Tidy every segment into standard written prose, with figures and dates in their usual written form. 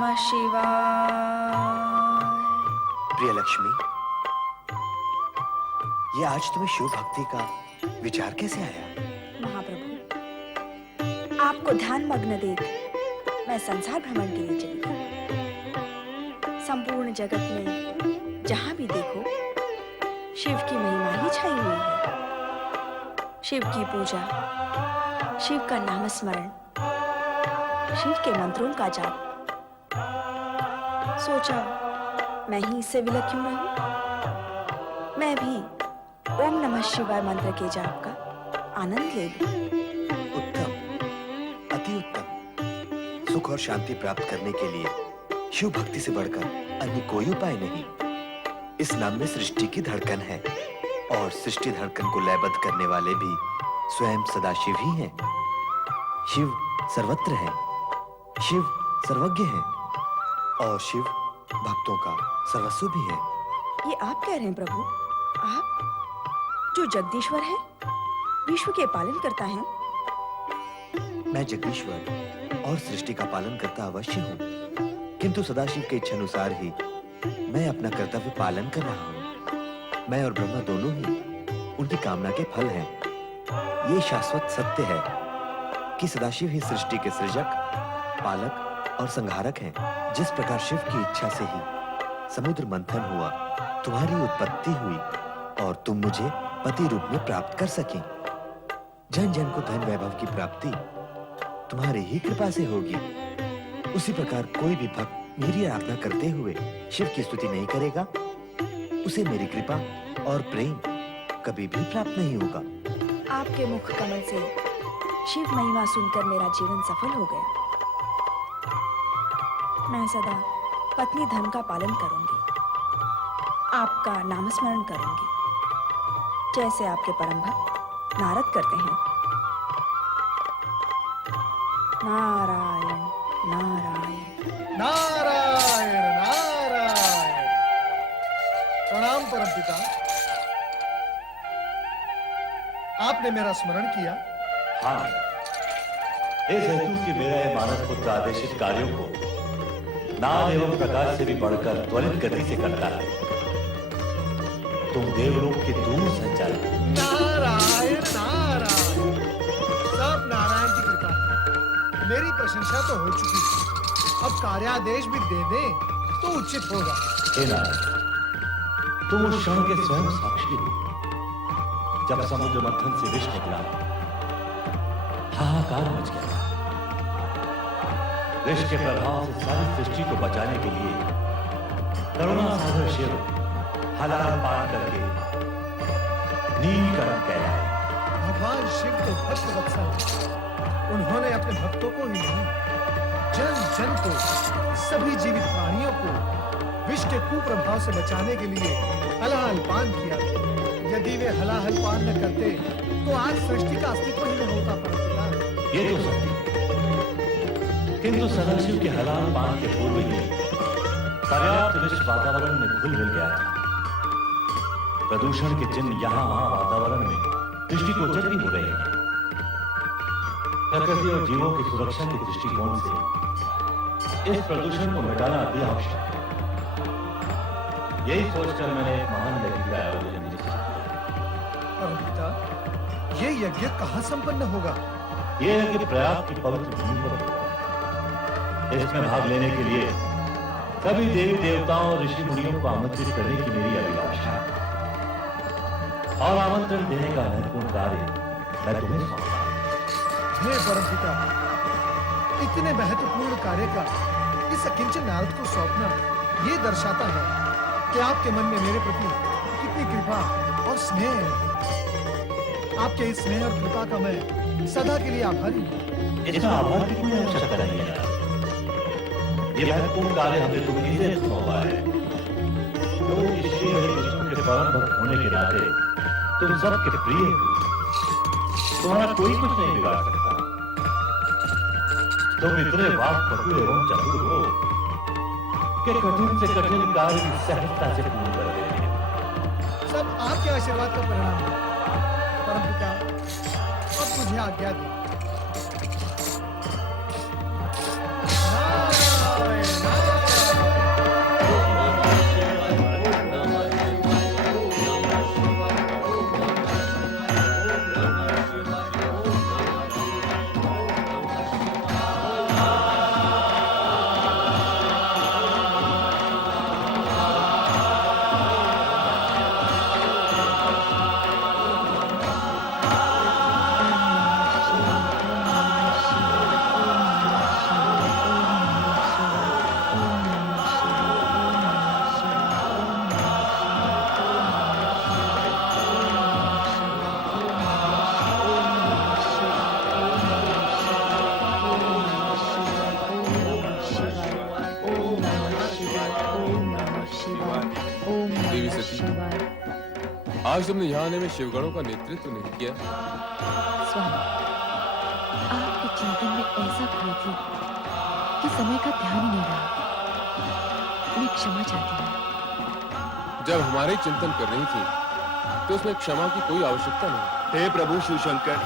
नमः शिवाय। प्रिय लक्ष्मी, ये आज तुम्हें शिव भक्ति का विचार कैसे आया? महाप्रभु, आपको ध्यान मग्न देख मैं संसार भ्रमण के लिए चली गई। संपूर्ण जगत में जहां भी देखो शिव की महिमा ही छाई हुई है। शिव की पूजा, शिव का नाम स्मरण, शिव के मंत्रों का जाप। सोचा मैं ही इससे विलग क्यों रहूं? मैं भी ओम नमः शिवाय मंत्र के जाप का आनंद ले लूं। उत्तम, अति उत्तम। सुख और शांति प्राप्त करने के लिए शिव भक्ति से बढ़कर अन्य कोई उपाय नहीं। इस नाम में सृष्टि की धड़कन है और सृष्टि धड़कन को लयबद्ध करने वाले भी स्वयं सदाशिव ही हैं। शिव सर्वत्र है, शिव सर्वज्ञ है और शिव भक्तों का सर्वस्व भी है। ये आप कह रहे हैं प्रभु? आप जो जगदीश्वर है, विश्व के पालन करता है? मैं जगदीश्वर और सृष्टि का पालन करता अवश्य हूँ, किंतु सदाशिव के इच्छानुसार ही मैं अपना कर्तव्य पालन कर रहा हूँ। मैं और ब्रह्मा दोनों ही उनकी कामना के फल हैं। ये शाश्वत सत्य है कि सदाशिव ही सृष्टि के सृजक, पालक और संहारक हैं। जिस प्रकार शिव की इच्छा से ही समुद्र मंथन हुआ, तुम्हारी उत्पत्ति हुई और तुम मुझे पति रूप में प्राप्त कर सके। जन जन को धन वैभव की प्राप्ति तुम्हारी ही कृपा से होगी। उसी प्रकार कोई भी भक्त मेरी आराधना करते हुए शिव की स्तुति नहीं करेगा, उसे मेरी कृपा और प्रेम कभी भी प्राप्त नहीं होगा। आपके मुख कमल से शिव महिमा सुनकर मेरा जीवन सफल हो गया। मैं सदा पत्नी धर्म का पालन करूंगी, आपका नामस्मरण करूंगी, जैसे आपके परम भक्त नारद करते हैं। नारायण नारायण नारायण नारायण। प्रणाम परमपिता, आपने मेरा स्मरण किया। हाँ, इस हेतु कि मेरा यह मानस पुत्र आदेशित कार्यों को नाम एवं प्रकाश से भी बढ़कर त्वरित गति से करता है। तुम देवलोक के दूर संचालक। नारायण नारायण। सब नारायण की कृपा। मेरी प्रशंसा तो हो चुकी, अब कार्यादेश भी दे दें तो उचित होगा। हे नारायण, तुम उस क्षण के स्वयं साक्षी हो जब समुद्र मंथन से विष निकला, हाहाकार मच गया। विष के प्रभाव से सारी सृष्टि को बचाने के लिए करुणा सागर शिव हलाल पान करके नीलकंठ कहलाए। भगवान शिव तो भक्त वत्सल हैं। उन्होंने अपने भक्तों को ही नहीं, जन जन को, सभी जीवित प्राणियों को विष के कुप्रभाव से बचाने के लिए हलाहल पान किया। यदि वे हलाहल पान न करते तो आज सृष्टि का अस्तित्व ही न होता। परंतु ये तो सत्य, किंतु सदाशिव के हलाल पान के पूर्व ही पर्याप्त विष वातावरण में घुल मिल गया था। प्रदूषण के चिन्ह यहां वहां वातावरण में दृष्टिगोचर भी हो रहे हैं। प्रकृति और जीवों की सुरक्षा के दृष्टिकोण से इस प्रदूषण को मिटाना अति आवश्यक है। यही सोचकर मैंने एक महान यज्ञ का आयोजन निश्चित किया। परंपिता, ये यज्ञ कहाँ संपन्न होगा? यह यज्ञ प्रयाग की पवित्र भूमि पर होगा। इसमें भाग लेने के लिए सभी देवी देवताओं और ऋषि मुनियों को आमंत्रित करने की मेरी अभिलाषा है और आमंत्रण देने का महत्वपूर्ण कार्य मैं तुम्हें सौंपता हूं। हे परमपिता, इतने महत्वपूर्ण कार्य का इस अकिंचन नारद को सौंपना ये दर्शाता है कि आपके मन में मेरे प्रति कितनी कृपा और स्नेह है। आपके इस स्नेह और कृपा का मैं सदा के लिए आभारी हूँ। इसमें आभार की कोई आवश्यकता नहीं है। ये महत्वपूर्ण कार्य हमने तुम्हें इसे सौंपा है क्योंकि श्री हरि कृष्ण के परम भक्त होने के नाते तुम सबके प्रिय हो। तुम्हारा कोई कुछ नहीं बिगाड़ सकता। तुम इतने वाक पटु एवं चतुर हो कि कठिन से कठिन कार्य की सहजता से पूर्ण कर देते हो। सब आपके आशीर्वाद का परिणाम है। परमपिता, अब मुझे आज्ञा दी। नारायण आज तुमने यहाँ आने में शिवगणों का नेतृत्व नहीं किया। स्वामी, आपके चिंतन में ऐसा खोई थी कि समय का ध्यान ही नहीं रहा। मैं क्षमा चाहती हूँ। जब हमारे चिंतन कर रही थी तो उसमें क्षमा की कोई आवश्यकता नहीं। हे प्रभु शिवशंकर,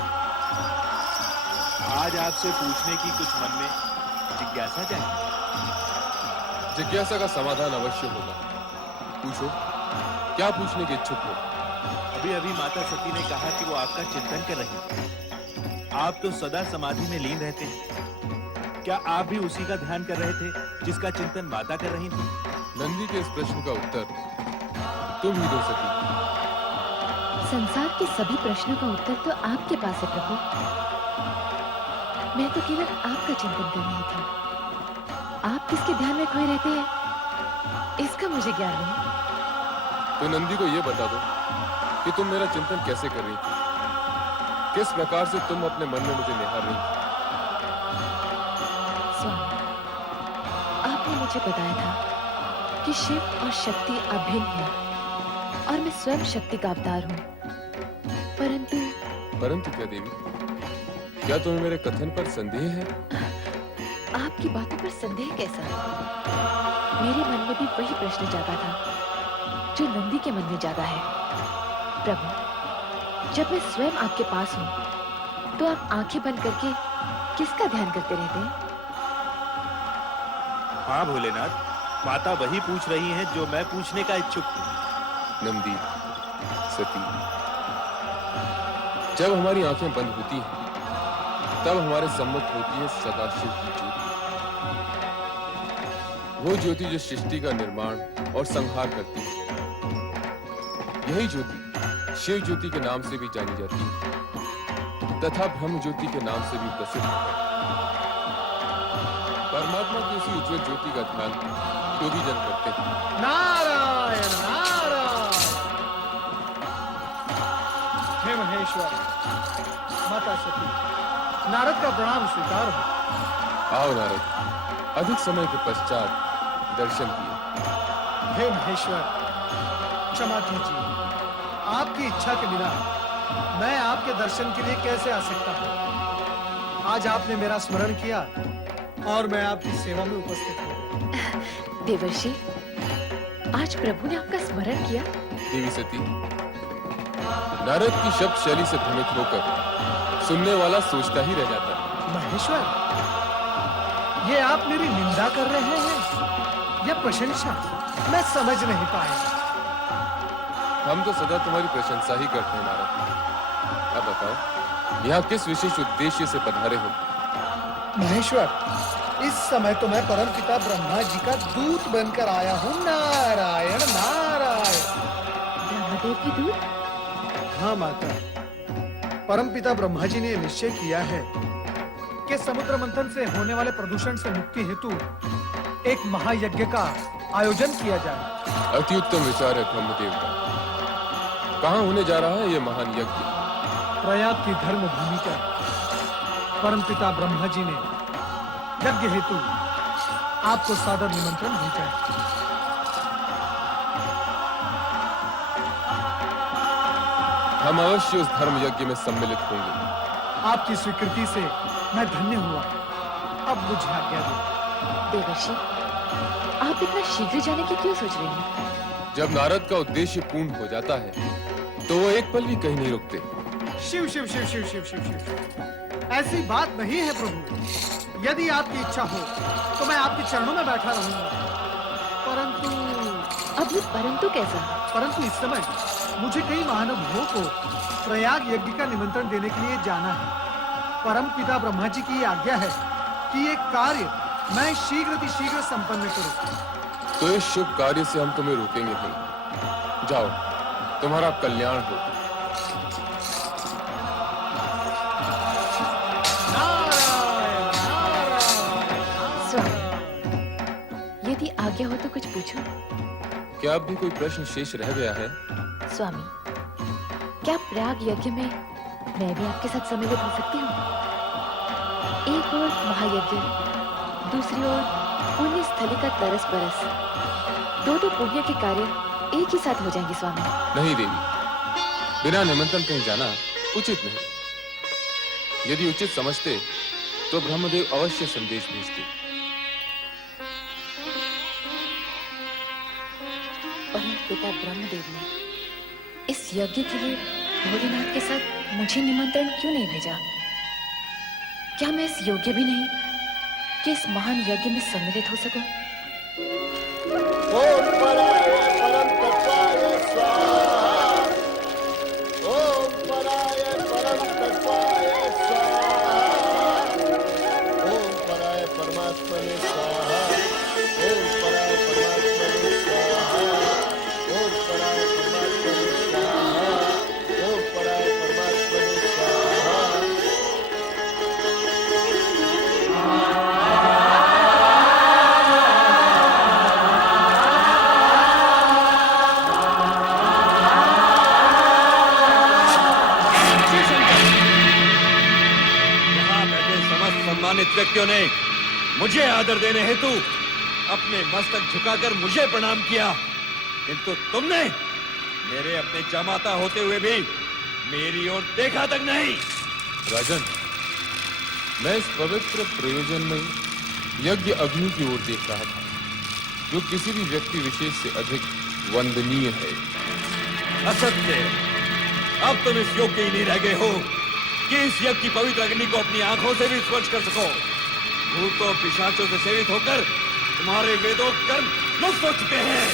आज आपसे पूछने की कुछ मन में जिज्ञासा जाए। जिज्ञासा का समाधान अवश्य होगा। पूछो, क्या पूछने के इच्छुक हो? अभी अभी माता सती ने कहा कि वो आपका चिंतन कर रही थी। आप तो सदा समाधि में लीन रहते हैं। क्या आप भी उसी का ध्यान कर रहे थे जिसका चिंतन माता कर रही थी? नंदी के इस प्रश्न का उत्तर तुम ही दो सती। संसार के सभी प्रश्नों का उत्तर तो आपके पास है प्रभु। मैं तो केवल आपका चिंतन कर रही थी। आप किसके ध्यान में खोए रहते हैं इसका मुझे ज्ञान नहीं। तो नंदी को यह बता दो कि तुम मेरा चिंतन कैसे कर रही थी, किस प्रकार से तुम अपने मन में मुझे निहार रही थी। स्वामी, आपने मुझे बताया था कि शिव और शक्ति अभिन्न है और मैं स्वयं शक्ति का अवतार हूँ। परंतु क्या देवी, क्या तुम्हें मेरे कथन पर संदेह है? आपकी बातों पर संदेह कैसा? मेरे मन में भी वही प्रश्न जागा था जो नंदी के मन में जागा है। प्रभु, जब मैं स्वयं आपके पास हूँ तो आप आंखें बंद करके किसका ध्यान करते रहते हैं? हाँ भोलेनाथ, माता वही पूछ रही हैं जो मैं पूछने का इच्छुक हूँ। नंदी, सती, जब हमारी आंखें बंद होती हैं तब हमारे सम्मुख होती है सदाशिव की ज्योति। वो ज्योति जो सृष्टि का निर्माण और संहार करती है। यही ज्योति शिव ज्योति के नाम से भी जानी जाती है तथा ब्रह्म ज्योति के नाम से भी प्रसिद्ध है। परमात्मा की उसी उज्जवल ज्योति का ध्यान योगी जन करते हैं। नारायण नारायण। हे महेश्वर, माता सती, नारद का प्रणाम स्वीकार हो। आओ नारद, अधिक समय के पश्चात दर्शन किए। हे महेश्वर, क्षमा कीजिए। आपकी इच्छा के बिना मैं आपके दर्शन के लिए कैसे आ सकता हूँ? आज आपने मेरा स्मरण किया और मैं आपकी सेवा में उपस्थित हूँ। देवर्षि, आज प्रभु ने आपका स्मरण किया। देवी सती, नारद की शब्द शैली से भ्रमित होकर सुनने वाला सोचता ही रह जाता है। महेश्वर, ये आप मेरी निंदा कर रहे हैं या प्रशंसा? मैं समझ नहीं पाया। हम तो सदा तुम्हारी प्रशंसा ही करते हैं नारद। अब बताओ, यहाँ किस विशेष उद्देश्य से पधारे हो? महेश्वर, इस समय तो मैं परमपिता ब्रह्मा जी का दूत बनकर आया हूँ। नारायण नारायण। ब्रह्मदेव की दूत? हाँ माता, परमपिता ब्रह्मा जी ने निश्चय किया है कि समुद्र मंथन से होने वाले प्रदूषण से मुक्ति हेतु एक महायज्ञ का आयोजन किया जाए। अति उत्तम विचार है ब्रह्मदेव का। कहाँ होने जा रहा है ये महान यज्ञ? प्रयाग की धर्म भूमि पर परमपिता ब्रह्मा जी ने यज्ञ हेतु आपको सादर निमंत्रण भेजा है। हम अवश्य उस धर्म यज्ञ में सम्मिलित होंगे। आपकी स्वीकृति से मैं धन्य हुआ। अब मुझे आज्ञा दो। देवर्षि, आप इतना शीघ्र जाने की क्यों सोच रहे हैं? जब नारद का उद्देश्य पूर्ण हो जाता है तो वो एक पल भी कहीं नहीं रुकते। शिव शिव शिव शिव शिव शिव शिव, ऐसी बात नहीं है प्रभु। यदि आपकी इच्छा हो तो मैं आपके चरणों में बैठा रहूंगा। परंतु अब ये परंतु कैसा? परंतु इस समय मुझे कई महानुभावों को प्रयाग यज्ञ का निमंत्रण देने के लिए जाना है। परम पिता ब्रह्मा जी की आज्ञा है कि ये कार्य मैं शीघ्र संपन्न करूं। तो इस शुभ कार्य से हम तुम्हें रोकेंगे नहीं। जाओ, तुम्हारा कल्याण हो। स्वामी, यदि आज्ञा हो तो कुछ पूछो। क्या अब भी कोई प्रश्न शेष रह गया है? स्वामी, क्या प्रयाग यज्ञ में मैं भी आपके साथ सम्मिलित हो सकती हूँ? एक ओर महायज्ञ, दूसरी ओर पुण्य स्थली का तरस परस, दो पुण्य के कार्य एक ही साथ हो जाएंगे स्वामी। नहीं देवी, बिना निमंत्रण कहीं जाना उचित नहीं। यदि उचित समझते तो ब्रह्मदेव अवश्य संदेश भेजते। परंतु पिता ब्रह्मदेव ने इस यज्ञ के लिए भोलेनाथ के साथ मुझे निमंत्रण क्यों नहीं भेजा? क्या मैं इस योग्य भी नहीं कि इस महान यज्ञ में सम्मिलित हो सकूं? ओम पराय परम तत्वाय स्वाहा। ओम पराय परम तत्वाय स्वाहा। ओम पराय परमात्मने स्वाहा। ओम पराय परमात्मने स्वाहा। ओम पराय परमात्मने स्वाहा। ओम पराय परमात्मने स्वाहा। सम्मानित व्यक्तियों ने मुझे आदर देने हेतु अपने मस्तक झुकाकर मुझे प्रणाम किया, किंतु तुमने मेरे अपने जामाता होते हुए भी मेरी ओर देखा तक नहीं। राजन, मैं इस पवित्र प्रयोजन में यज्ञ अग्नि की ओर देख रहा था, जो किसी भी व्यक्ति विशेष से अधिक वंदनीय है। असत्य, अब तुम इस योग्य ही नहीं रह गए हो कि इस यज्ञ की पवित्र अग्नि को अपनी आंखों से भी स्पर्श कर सको। भूतों पिशाचों से सेवित होकर तुम्हारे वेदोक्त कर्म लुप्त हो चुके हैं।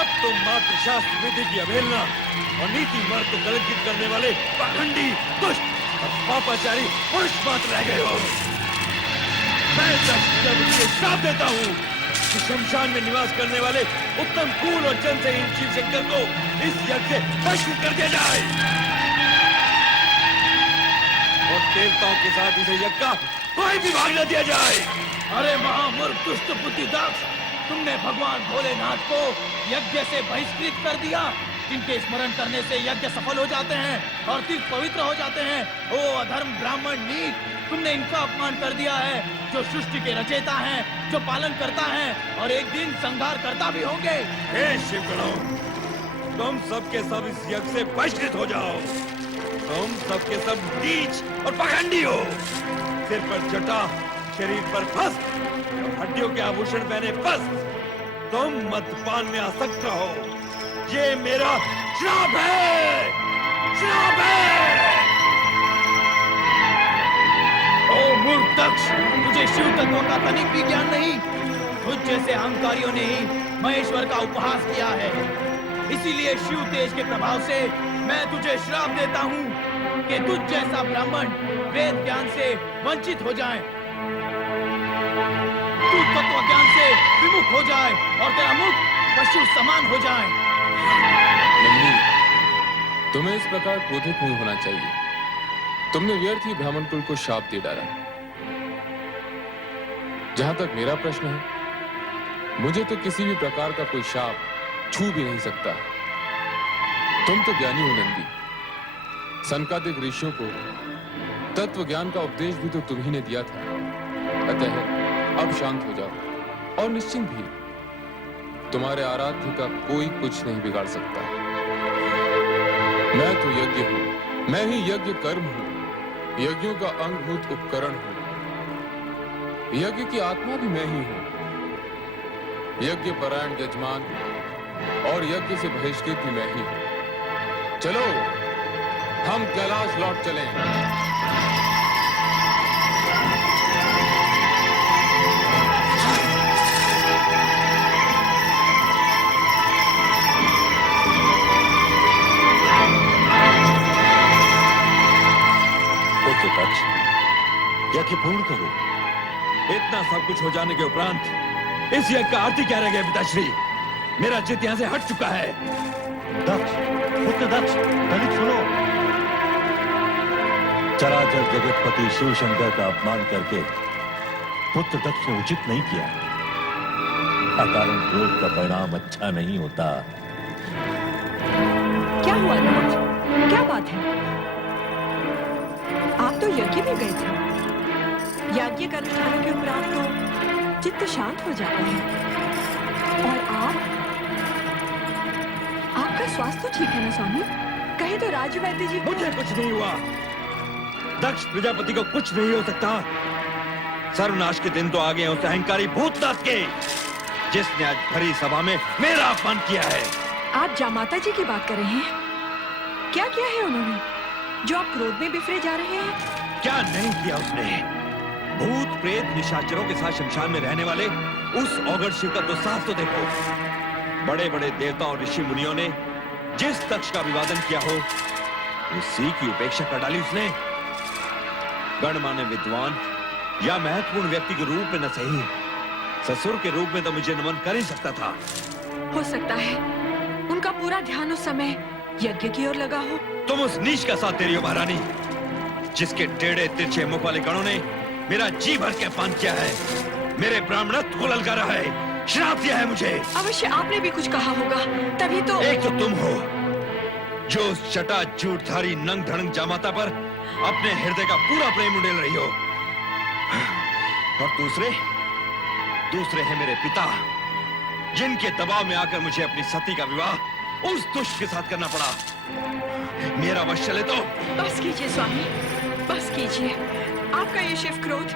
अब तुम मात्र शास्त्र विधि की अवहेलना और नीति मार्ग को कलंकित करने वाले पाखंडी, दुष्ट और पापाचारी पुरुष मात्र रह गए हो। मैं दक्ष श्राप देता हूँ कि शमशान में निवास करने वाले उत्तम कुल और जनसेहीन शिव शंकर को इस यज्ञ से भस्म कर दिया जाए और देवताओं के साथ इसे यज्ञ का कोई भी भाग न दिया जाए। अरे महामूर्ख दुष्ट बुद्धि दक्ष, तुमने भगवान भोलेनाथ को यज्ञ से बहिष्कृत कर दिया, जिनके स्मरण करने से यज्ञ सफल हो जाते हैं और तीर्थ पवित्र हो जाते हैं। ओ अधर्म ब्राह्मण नीच, तुमने इनका अपमान कर दिया है, जो सृष्टि के रचयिता हैं, जो पालन करता है और एक दिन संहार करता भी होंगे। हे शिवगणों, तुम सबके सब इस यज्ञ से बहिष्कृत हो जाओ। तुम सबके सब नीच और पाखंडी हो। सिर पर जटा, शरीर पर भस्म, हड्डियों के आभूषण पहने भस्म, तुम मद्यपान में आसक्त रहो। ये मेरा श्राप है, श्राप है। ओ मूर्ख दक्ष, तुझे शिव तत्व का तनिक भी ज्ञान नहीं। तुझ जैसे अहंकारियों ने ही महेश्वर का उपहास किया है। इसीलिए शिव तेज के प्रभाव से मैं तुझे श्राप देता हूँ कि तुझ जैसा ब्राह्मण वेद ज्ञान से वंचित हो जाए, तू तत्व ज्ञान से विमुख हो जाए और तेरा मुख पशु समान हो जाए। नंदी, तुम्हें इस प्रकार क्रोधित नहीं होना चाहिए। तुमने व्यर्थ ही ब्राह्मण कुल को शाप दे डाला। जहां तक मेरा प्रश्न है, मुझे तो किसी भी प्रकार का कोई शाप छू भी नहीं सकता। तुम तो ज्ञानी हो नंदी। सनकादिक ऋषियों को तत्व ज्ञान का उपदेश भी तो तुम ही ने दिया था। अतः अब शांत हो जाओ और निश्चिंत भी। तुम्हारे आराध्य का कोई कुछ नहीं बिगाड़ सकता। मैं तो यज्ञ हूं, मैं ही यज्ञ कर्म हूं, यज्ञों का अंगभूत उपकरण हूं। यज्ञ की आत्मा भी मैं ही हूं। यज्ञ परायण यजमान और यज्ञ से बहिष्कृत भी मैं ही हूं। चलो हम कैलाश लौट चलें। पुत्र दक्ष, यज्ञ पूर्ण करो। इतना सब कुछ हो जाने के उपरांत इस यज्ञ का आरती क्या रह गया पिताश्री? मेरा चित्त यहाँ से हट चुका है। दक्ष, पुत्र दक्ष, दलित सुनो। चराचर जगतपति शिव शंकर का अपमान करके पुत्र दक्ष ने उचित नहीं किया। अकारण क्रोध का परिणाम अच्छा नहीं होता। क्या हुआ राज? क्या बात है? आप तो यज्ञ में गए थे। यज्ञ के अनुष्ठानों के उपरांत तो चित्त शांत हो जाता है। और आप स्वास्थ्य तो ठीक है ना स्वामी? कहे तो राज वैद्य जी को- मुझे कुछ नहीं हुआ। दक्ष प्रजापति को कुछ नहीं हो सकता। सर्वनाश के दिन तो आ गए हैं उस अहंकारी भूतनाथ के, जिसने आज भरी सभा में मेरा अपमान किया है। आप जामाता जी की बात कर रहे हैं? क्या किया है उन्होंने जो आप क्रोध में बिफरे जा रहे हैं? क्या नहीं किया उसने? भूत प्रेत निशाचरों के साथ शमशान में रहने वाले उस औगड़ शिव का दुस्साहस तो देखो। बड़े बड़े देवताओं और ऋषि मुनियों ने जिस दक्ष का अभिवादन किया हो, उसी की उपेक्षा कर डाली उसने। गणमान्य विद्वान या महत्वपूर्ण व्यक्ति के रूप में न सही, ससुर के रूप में तो मुझे नमन कर ही सकता था। हो सकता है उनका पूरा ध्यान उस समय यज्ञ की ओर लगा हो। तुम उस नीच का साथ तेरी हो महारानी, जिसके टेढ़े तिरछे मुख वाले गणों ने मेरा जी भर के अपमान किया है, मेरे ब्राह्मणत्व को ललकारा है, श्राप दिया है मुझे। अवश्य आपने भी कुछ कहा होगा, तभी तो। एक तो तुम हो जो उस चटा झूठधारी नंग धड़ंग जामाता पर अपने हृदय का पूरा प्रेम उड़ेल रही हो, और दूसरे हैं मेरे पिता, जिनके दबाव में आकर मुझे अपनी सती का विवाह उस दुष्ट के साथ करना पड़ा। मेरा वश चले तो। बस कीजिए स्वामी, बस कीजिए। आपका ये शिव क्रोध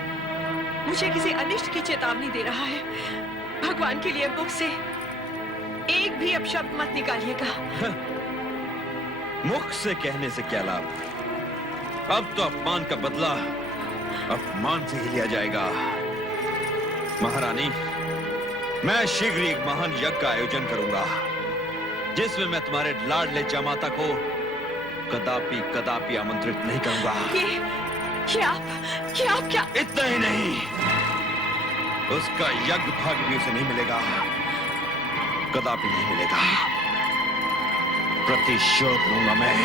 मुझे किसी अनिष्ट की चेतावनी दे रहा है। भगवान के लिए मुख से एक भी अपशब्द मत निकालिएगा। मुख से कहने से क्या लाभ? अब तो अपमान का बदला अपमान से ही लिया जाएगा। महारानी, मैं शीघ्र ही एक महान यज्ञ का आयोजन करूंगा, जिसमें मैं तुम्हारे लाडले जामाता को कदापि कदापि आमंत्रित नहीं करूंगा। ये आप क्या? इतना ही नहीं, उसका यज्ञ भाग भी उसे नहीं मिलेगा, कदापि नहीं मिलेगा। प्रतिशोध लूंगा मैं,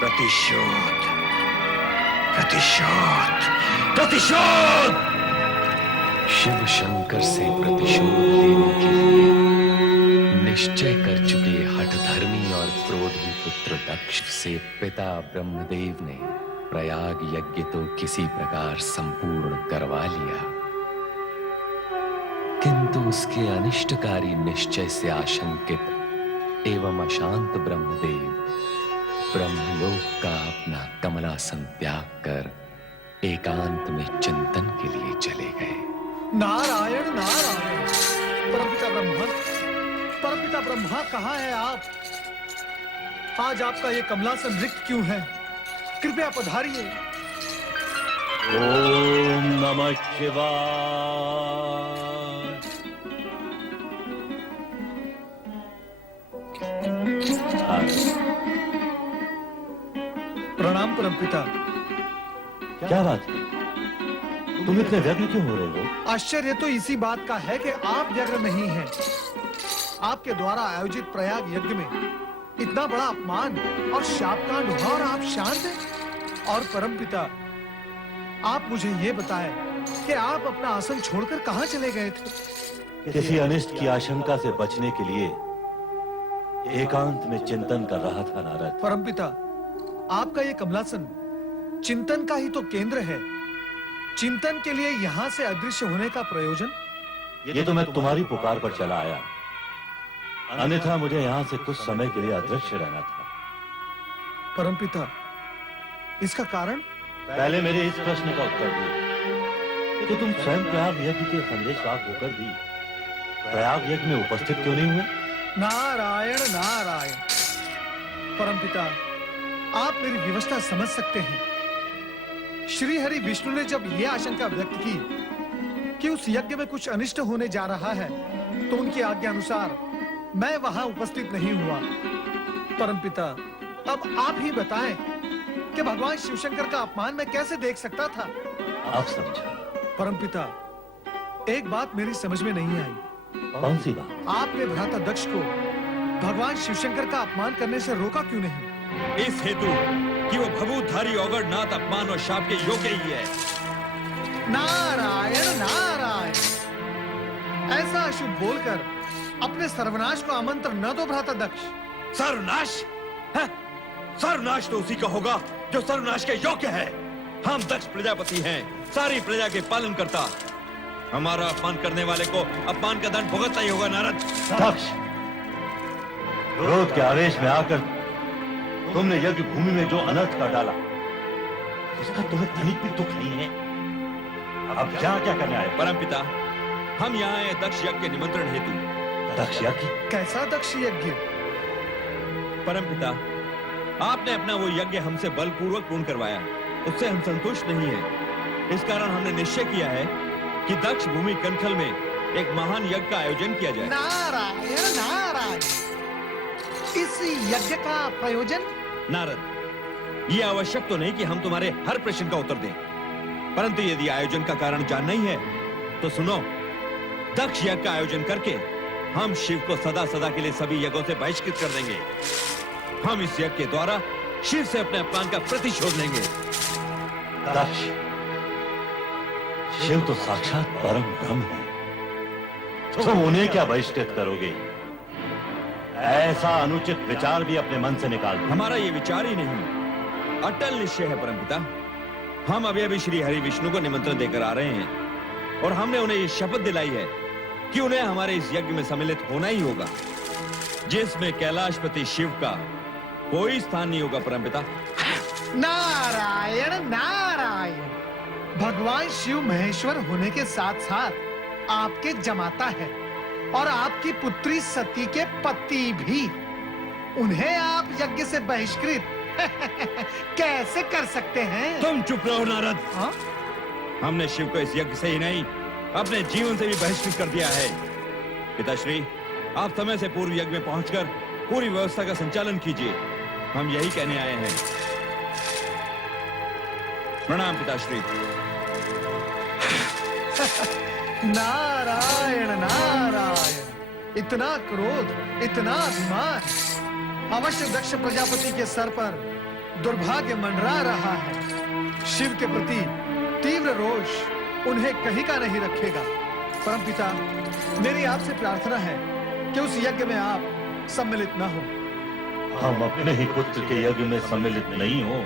प्रतिशोध, प्रतिशोध, प्रतिशोध। शिव शंकर से प्रतिशोध लेने के लिए निश्चय कर चुके हठधर्मी और क्रोधी पुत्र दक्ष से पिता ब्रह्मदेव ने प्रयाग यज्ञ तो किसी प्रकार संपूर्ण करवा लिया, किंतु उसके अनिष्टकारी निश्चय से आशंकित एवं अशांत ब्रह्मदेव ब्रह्मलोक का अपना कमलासन त्याग कर एकांत में चिंतन के लिए चले गए। नारायण नारायण। परमपिता ब्रह्मा कहाँ है आप? आज आपका ये कमलासन रिक्त क्यों है? कृपया पधारिए। ओम नमः शिवाय। प्रणाम परमपिता। क्या बात है, तुम इतने व्यग्र क्यों हो रहे हो? आश्चर्य तो इसी बात का है कि आप व्यग्र नहीं हैं। आपके द्वारा आयोजित प्रयाग यज्ञ में इतना बड़ा अपमान और शापकांड हुआ और आप शांत हैं? और परमपिता, आप मुझे ये बताएं कि आप अपना आसन छोड़कर कहां चले गए थे? किसी अनिष्ट की आशंका से बचने के लिए एकांत में चिंतन कर रहा था नारद। परमपिता, आपका ये कमलासन चिंतन का ही तो केंद्र है। चिंतन के लिए यहाँ से अदृश्य होने का प्रयोजन? ये तो मैं तुम्हारी पुकार पर चला आया, अन्यथा मुझे यहाँ से कुछ समय के लिए अदृश्य रहना था। परमपिता, इसका कारण? पहले मेरे इस प्रश्न का उत्तर दो कि तुम स्वयं प्रयाग यज्ञ के संदेशवाहक होकर भी प्रयाग यज्ञ में उपस्थित क्यों नहीं हुए? नारायण नारायण। परमपिता, आप मेरी विवशता समझ सकते हैं। श्री हरि विष्णु ने जब यह आशंका व्यक्त की कि उस यज्ञ में कुछ अनिष्ट होने जा रहा है, तो उनकी आज्ञा अनुसार मैं वहां उपस्थित नहीं हुआ। परमपिता, अब आप ही बताएं कि भगवान शिवशंकर का अपमान मैं कैसे देख सकता था? आप समझा। परमपिता, एक बात मेरी समझ में नहीं आई। कौन सी बात? आपने भ्राता दक्ष को भगवान शिवशंकर का अपमान करने से रोका क्यों नहीं? इस हेतु कि वो भभूतधारी औगड़ नाथ अपमान और शाप के योग्य ही है। नारायण नारायण। ऐसा अशुभ बोलकर अपने सर्वनाश को आमंत्रण न दो भ्राता दक्ष। सर्वनाश? सर्वनाश तो उसी का होगा जो सर्वनाश के योग्य है। हम दक्ष प्रजापति हैं, सारी प्रजा के पालन करता। हमारा अपमान करने वाले को अपमान का दंड भुगतना ही होगा नारद। दक्ष, क्रोध के आवेश में आकर तुमने यज्ञ भूमि में जो अनर्थ कर डाला, उसका तुम्हें तनिक भी दुख नहीं है। अब क्या क्या करने आए? परमपिता, हम यहाँ आए दक्ष यज्ञ के निमंत्रण हेतु। दक्ष यज्ञ? कैसा दक्ष यज्ञ? परमपिता, आपने अपना वो यज्ञ हमसे बलपूर्वक पूर्ण करवाया, उससे हम संतुष्ट नहीं है। इस कारण हमने निश्चय किया है कि दक्ष भूमि कनखल में एक महान यज्ञ का आयोजन किया जाए। नारायण नारायण, इस यज्ञ का प्रयोजन? नारद, ये आवश्यक तो नहीं कि हम तुम्हारे हर प्रश्न का उत्तर दें, परंतु यदि आयोजन का कारण जानना ही है तो सुनो। दक्ष यज्ञ का आयोजन करके हम शिव को सदा सदा के लिए सभी यज्ञों से बहिष्कृत कर देंगे। हम इस यज्ञ के द्वारा शिव से अपने अपमान का प्रतिशोध लेंगे। दक्ष, शिव तो साक्षात परम ब्रह्म है, तुम उन्हें क्या बहिष्कृत करोगे? ऐसा अनुचित विचार भी अपने मन से निकाल दो। हमारा ये विचार ही नहीं, अटल निश्चय है परमपिता। हम अभी अभी श्री हरि विष्णु को निमंत्रण देकर आ रहे हैं और हमने उन्हें ये शपथ दिलाई है कि उन्हें हमारे इस यज्ञ में सम्मिलित होना ही होगा, जिसमें कैलाशपति शिव का कोई स्थान नहीं होगा। परमपिता, नारायण नारायण, भगवान शिव महेश्वर होने के साथ साथ आपके जमाता है और आपकी पुत्री सती के पति भी। उन्हें आप यज्ञ से बहिष्कृत कैसे कर सकते हैं? तुम चुप रहो नारद। हाँ? हमने शिव को इस यज्ञ से ही नहीं, अपने जीवन से भी बहिष्कृत कर दिया है। पिताश्री, आप समय से पूर्व यज्ञ में पहुंचकर पूरी व्यवस्था का संचालन कीजिए, हम यही कहने आए हैं। प्रणाम पिताश्री। नारायण नारायण, इतना क्रोध, इतना अभिमान, अवश्य दक्ष प्रजापति के सर पर दुर्भाग्य मंडरा रहा है। शिव के प्रति तीव्र रोष उन्हें कहीं का नहीं रखेगा। परमपिता, मेरी आपसे प्रार्थना है कि उस यज्ञ में आप सम्मिलित न हो। हम अपने ही पुत्र के यज्ञ में सम्मिलित नहीं हो,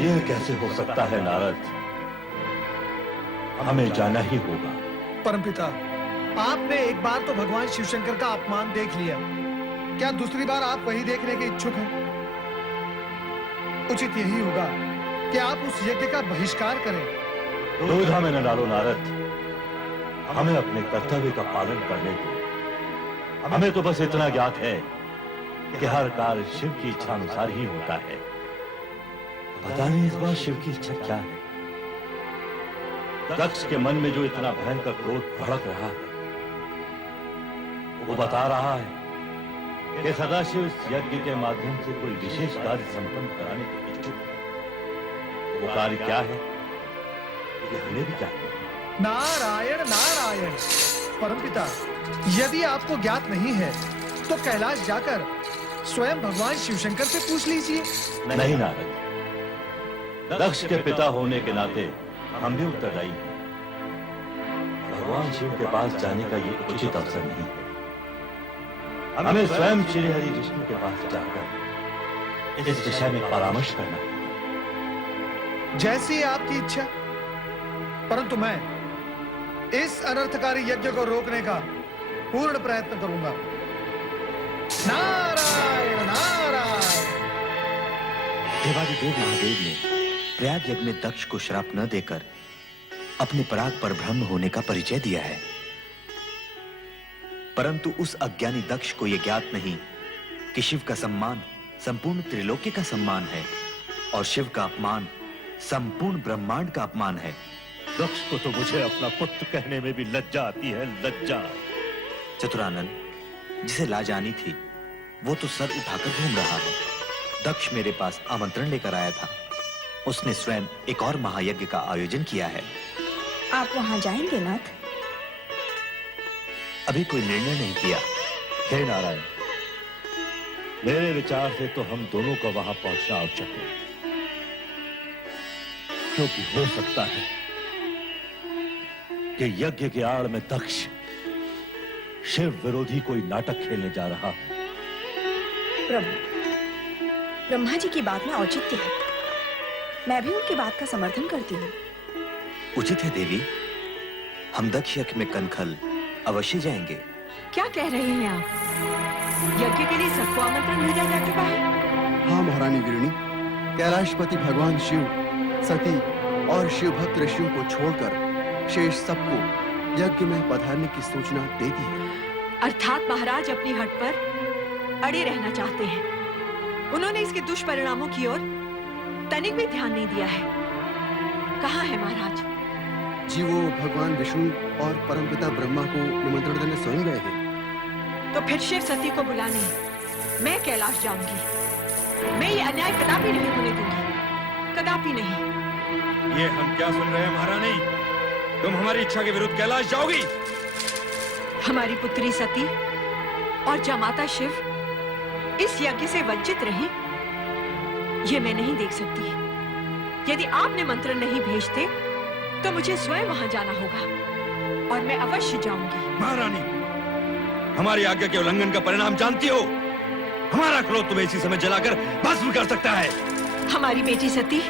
यह कैसे हो सकता है नारद? हमें जाना ही होगा। परमपिता, आपने एक बार तो भगवान शिव शंकर का अपमान देख लिया, क्या दूसरी बार आप वही देखने के इच्छुक हैं? उचित यही होगा कि आप उस यज्ञ का बहिष्कार करें। दुविधा में न डालो नारद, हमें अपने कर्तव्य का पालन करने दो। हमें तो बस इतना ज्ञात है कि हर कार्य शिव की इच्छा अनुसार ही होता है। पता नहीं इस बार शिव की इच्छा क्या है। दक्ष के मन में जो इतना भयंकर क्रोध भड़क रहा है, वो बता रहा है कि सदाशिव इस यज्ञ के माध्यम से कोई विशेष कार्य संपन्न कराने के इच्छुक है। वो कार्य क्या है, ये हमें भी जानना है। नारायण नारायण, परमपिता, यदि आपको ज्ञात नहीं है तो कैलाश जाकर स्वयं भगवान शिव शंकर से पूछ लीजिए। नहीं नारद, दक्ष के पिता होने के नाते हम भी उत्तरदायी हैं। भगवान शिव के पास जाने का ये उचित अवसर नहीं है। हमें स्वयं श्री हरि विष्णु के पास जाकर इस विषय में परामर्श करना है। जैसी आपकी इच्छा, परंतु मैं इस अनर्थकारी यज्ञ को रोकने का पूर्ण प्रयत्न करूंगा। नारायण नारायण। देवादिदेव महादेव ने प्रयाग यज्ञ में दक्ष को श्राप न देकर अपने पराग पर ब्रह्म होने का परिचय दिया है, परंतु उस अज्ञानी दक्ष को यह ज्ञात नहीं कि शिव का सम्मान संपूर्ण त्रिलोकी का सम्मान है और शिव का अपमान संपूर्ण ब्रह्मांड का अपमान है। दक्ष को तो मुझे अपना पुत्र कहने में भी लज्जा आती है, लज्जा। चतुरानन, जिसे लाज आनी थी वो तो सर उठाकर घूम रहा है। दक्ष मेरे पास आमंत्रण लेकर आया था, उसने स्वयं एक और महायज्ञ का आयोजन किया है। आप वहां जाएंगे नाथ? अभी कोई निर्णय नहीं किया। हे नारायण, मेरे विचार से तो हम दोनों को वहां पहुंचना आवश्यक है, क्योंकि हो सकता है कि यज्ञ के आड़ में दक्ष शिव विरोधी कोई नाटक खेलने जा रहा हो। प्रभु, ब्रह्मा जी की बात में औचित्य है, मैं भी उनकी बात का समर्थन करती हूँ। उचित है देवी, हम दक्ष यज्ञ में कनखल अवश्य जाएंगे। क्या कह रहे हैं आप? यज्ञ के लिए सबको आमंत्रण भेजा जा चुका है। हाँ महारानी वीरणी, कैलाशपति भगवान शिव, सती और शिव भक्त ऋषियों को छोड़कर शेष सबको यज्ञ में पधारने की सूचना दे दी है। अर्थात महाराज अपनी हट पर अड़े रहना चाहते हैं। उन्होंने इसके दुष्परिणामों की ओर तनिक भी ध्यान नहीं दिया है। कहाँ है महाराज? जी वो भगवान विष्णु और परमपिता ब्रह्मा को निमंत्रण देने स्वयं गए हैं। तो फिर शिव सती को बुलाने मैं कैलाश जाऊंगी। मैं ये अन्याय कदापि नहीं होने दूंगी, कदापि नहीं। ये हम क्या सुन रहे हैं महारानी? तुम हमारी इच्छा के विरुद्ध कैलाश जाओगी? हमारी पुत्री सती और जमाता शिव इस यज्ञ से वंचित रहे, ये मैं नहीं देख सकती। यदि आप निमंत्रण नहीं भेजते तो मुझे स्वयं वहां जाना होगा और मैं अवश्य जाऊंगी। महारानी, हमारी आज्ञा के उल्लंघन का परिणाम जानती हो। हमारा क्रोध तुम्हें इसी समय जलाकर भस्म कर सकता है। हमारी बेटी सती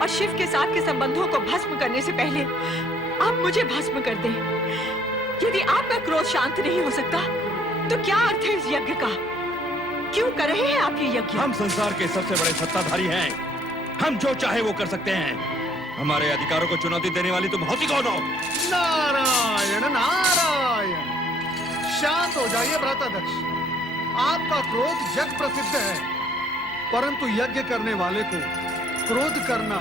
और शिव के साथ के संबंधों को भस्म करने से पहले आप मुझे भस्म कर दें। यदि आपका क्रोध शांत नहीं हो सकता तो क्या अर्थ है इस यज्ञ का? क्यों कर रहे हैं आप ये यज्ञ? हम संसार के सबसे बड़े सत्ताधारी हैं। हम जो चाहे वो कर सकते हैं। हमारे अधिकारों को चुनौती देने वाली तुम होती कौन हो? नारायण नारायण, शांत हो जाइए भ्राताध्यक्ष। आपका क्रोध जग प्रसिद्ध है, परंतु यज्ञ करने वाले को क्रोध करना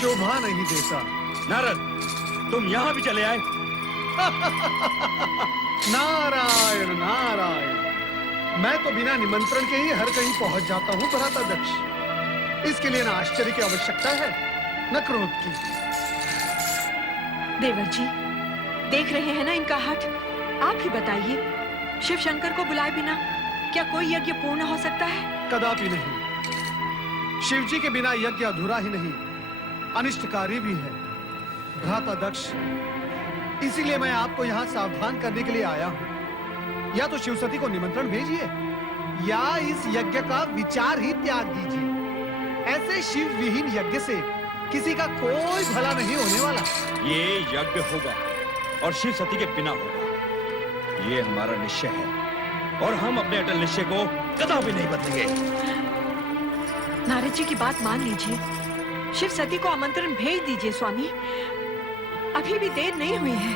शोभा नहीं देता। नारद, तुम यहाँ भी चले आए? नारायण नारायण, मैं तो बिना निमंत्रण के ही हर कहीं पहुंच जाता हूँ भ्राताध्यक्ष। इसके लिए न आश्चर्य की आवश्यकता है न क्रोध की। देवर जी, देख रहे हैं ना इनका हठ। आप ही बताइए, शिव शंकर को बुलाए बिना क्या कोई यज्ञ पूर्ण हो सकता है? कदापि नहीं। शिव जी के बिना यज्ञ अधूरा ही नहीं, अनिष्टकारी भी है भ्राताध्यक्ष। इसीलिए मैं आपको यहाँ सावधान करने के लिए आया हूँ। या तो शिव सती को निमंत्रण भेजिए या इस यज्ञ का विचार ही त्याग दीजिए। ऐसे शिव विहीन यज्ञ से किसी का कोई भला नहीं होने वाला। ये यज्ञ होगा और शिव सती के बिना होगा, ये हमारा निश्चय है और हम अपने अटल निश्चय को कदापि नहीं बदलेंगे। नारद जी की बात मान लीजिए, शिव सती को आमंत्रण भेज दीजिए स्वामी। अभी भी देर नहीं हुई है।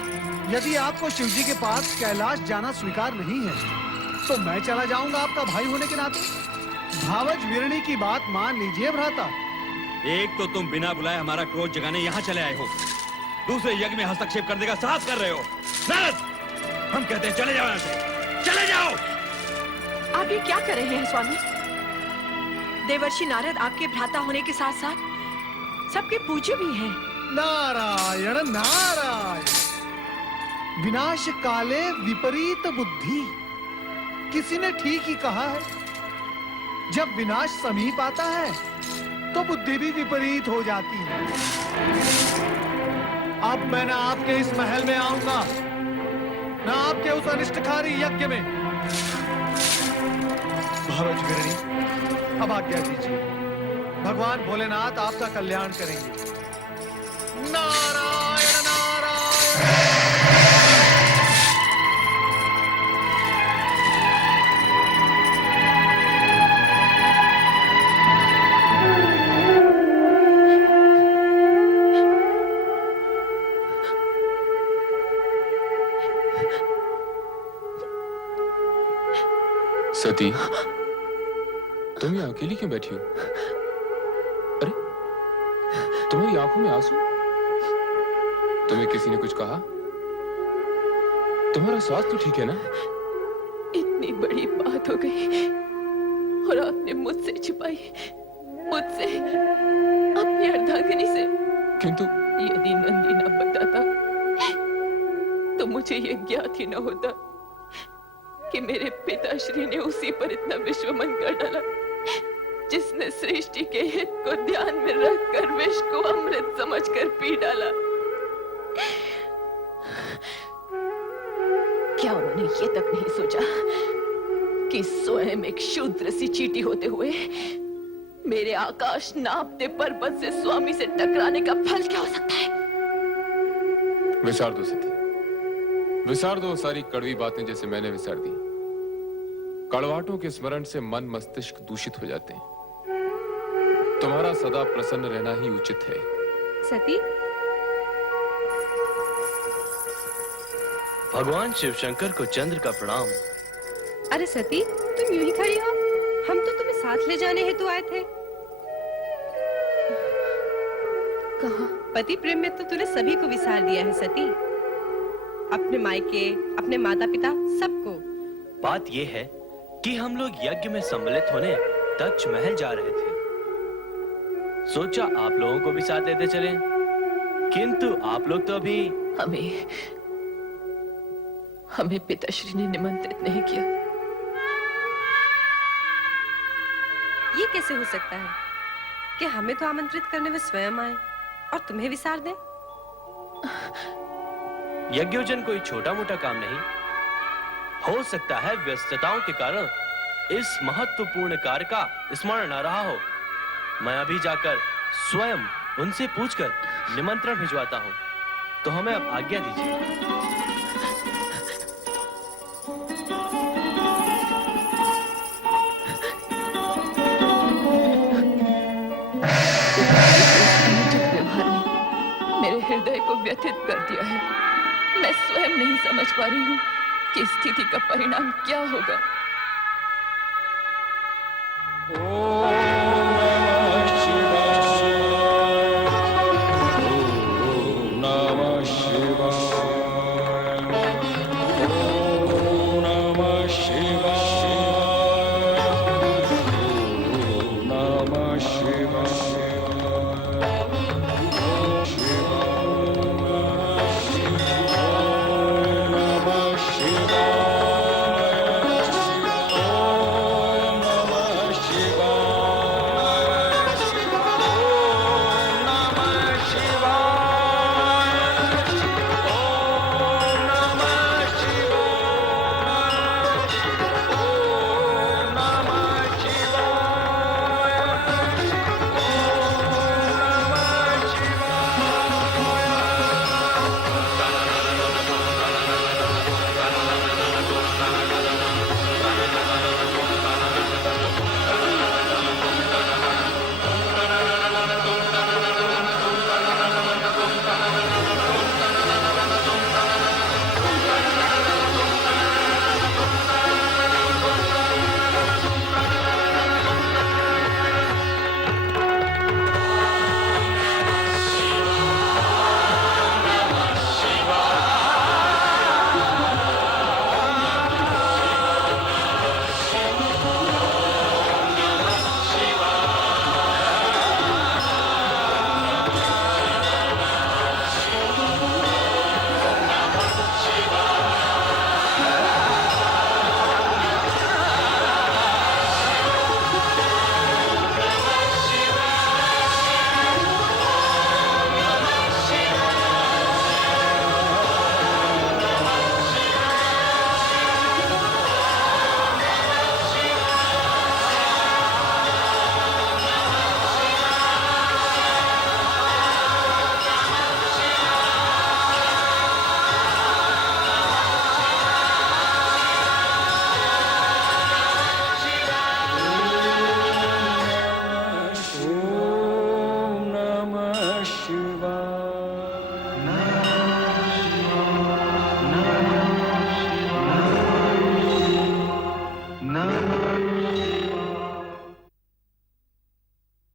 यदि आपको शिव जी के पास कैलाश जाना स्वीकार नहीं है तो मैं चला जाऊंगा आपका भाई होने के नाते। भावज वीरणी की बात मान लीजिए भ्राता। एक तो तुम बिना बुलाए हमारा क्रोध जगाने यहाँ चले आए हो, दूसरे यज्ञ में हस्तक्षेप करने का साहस कर रहे हो। नारद, हम कहते हैं चले जाओ यहाँ से, चले जाओ। आप ये क्या कर रहे हैं स्वामी? देवर्षि नारद आपके भ्राता होने के साथ साथ सबके पूज्य भी हैं। नारायण नारायण, विनाश काले विपरीत बुद्धि। किसी ने ठीक ही कहा है, जब विनाश समीप आता है तो बुद्धि भी विपरीत हो जाती है। अब मैं ना आपके इस महल में आऊंगा, ना आपके उस अनिष्टकारी यज्ञ में। भावज वीरणी, अब आज्ञा दीजिए। भगवान भोलेनाथ आपका कल्याण करेंगे। नारायण नारायण। सती, तुम यहाँ अकेली क्यों बैठी हो? अरे, तुम्हारी आंखों में आंसू? तुम्हें किसी ने कुछ कहा? तुम्हारा स्वास्थ्य तो ठीक है ना? इतनी बड़ी बात हो गई और आपने मुझसे छिपाई, मुझसे, अपनी अर्धांगिनी से। किंतु यदि नंदी न बताता तो मुझे ये ज्ञात ही न होता कि मेरे पिताश्री ने उसी पर इतना विश्वमन कर डाला जिसने सृष्टि के हित को ध्यान में रखकर विष को अमृत समझकर पी डाला। क्या उन्होंने ये तक नहीं सोचा कि स्वयं एक शूद्र सी चींटी होते हुए मेरे आकाश नापते पर्वत से स्वामी से टकराने का फल क्या हो सकता है? विसार दो सती, विसार दो सारी कड़वी बातें जैसे मैंने विसार दी। कड़वाहटों के स्मरण से मन मस्तिष्क दूषित हो जाते हैं। तुम्हारा सदा प्रसन्न रहना ही उचित है। सती, भगवान शिव शंकर को चंद्र का प्रणाम। अरे सती, तुम यूं ही खड़ी हो? हम तो तुम्हें साथ ले जाने हेतु आए थे। कहाँ? पति प्रेम में तो तूने सभी को विसार दिया है सती, अपने मायके, अपने माता पिता, सबको। बात यह है कि हम लोग यज्ञ में सम्मिलित होने दक्ष महल जा रहे थे। सोचा आप लोगों को भी साथ लेते चले, किंतु आप लोग तो अभी हमें पिताश्री ने निमंत्रित नहीं किया। ये कैसे हो सकता है कि हमें तो आमंत्रित करने वे स्वयं आए और तुम्हें विसार दें? यज्ञोजन कोई छोटा मोटा काम नहीं। हो सकता है व्यस्तताओं के कारण इस महत्वपूर्ण कार्य का स्मरण न रहा हो। मैं अभी जाकर स्वयं उनसे पूछकर निमंत्रण भिजवाता हूं। तो हमें अब आज्ञा दीजिए। अनुचित व्यवहार ने मेरे हृदय को व्यथित कर दिया है। मैं स्वयं नहीं समझ पा रही हूँ कि स्थिति का परिणाम क्या होगा।